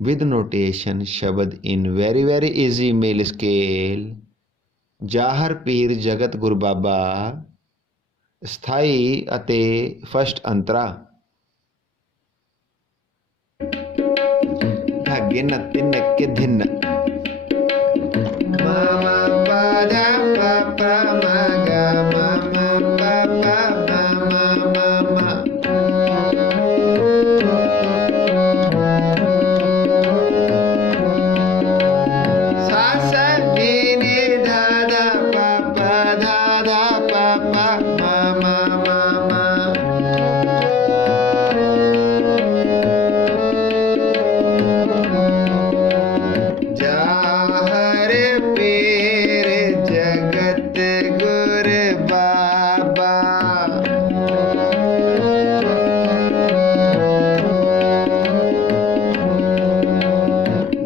with notation शब्द in very very easy male scale। Jahar पीर जगत गुरु बाबा, स्थाई अते फस्ट अंतरा। धागे न तिन के धिन मामा पादा पापा मागा मामा पापा मामा मामा। सासा नीनी दादा पापा दादा पापा मामा मामा। जाहर पीर जगत गुरु बाबा,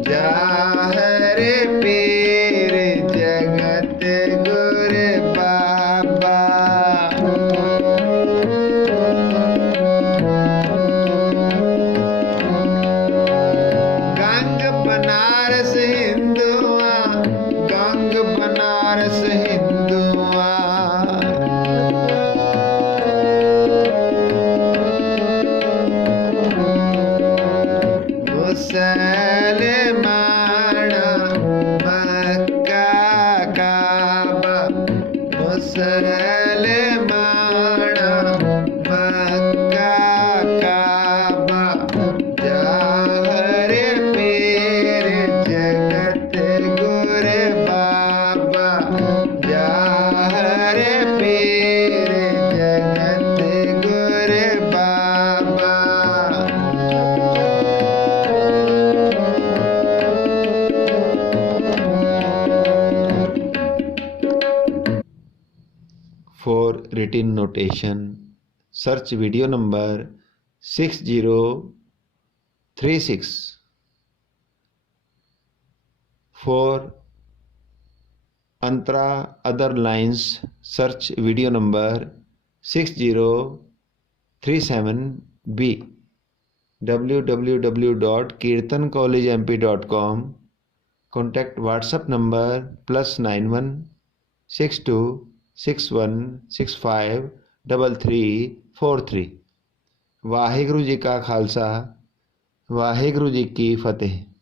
जाहर पीर जगत गुरु बाबा। गंग बनारस हिंदुआ, गंग बनारस हिंदुआ। मुसलमाना मक्का काबा, मुसलमाना मक्का काबा। जाहर पीर जगत गुरु बाबा, जाहर पीर जगत गुरु बाबा। For written notation, search video number 6036. For Antra other lines, search video number 6037B। www.kirtancollegemp.com। Contact WhatsApp number +91 62 61 65 3343। Waheguru ji का खालसा, वाहिगुरु जी की फतेह।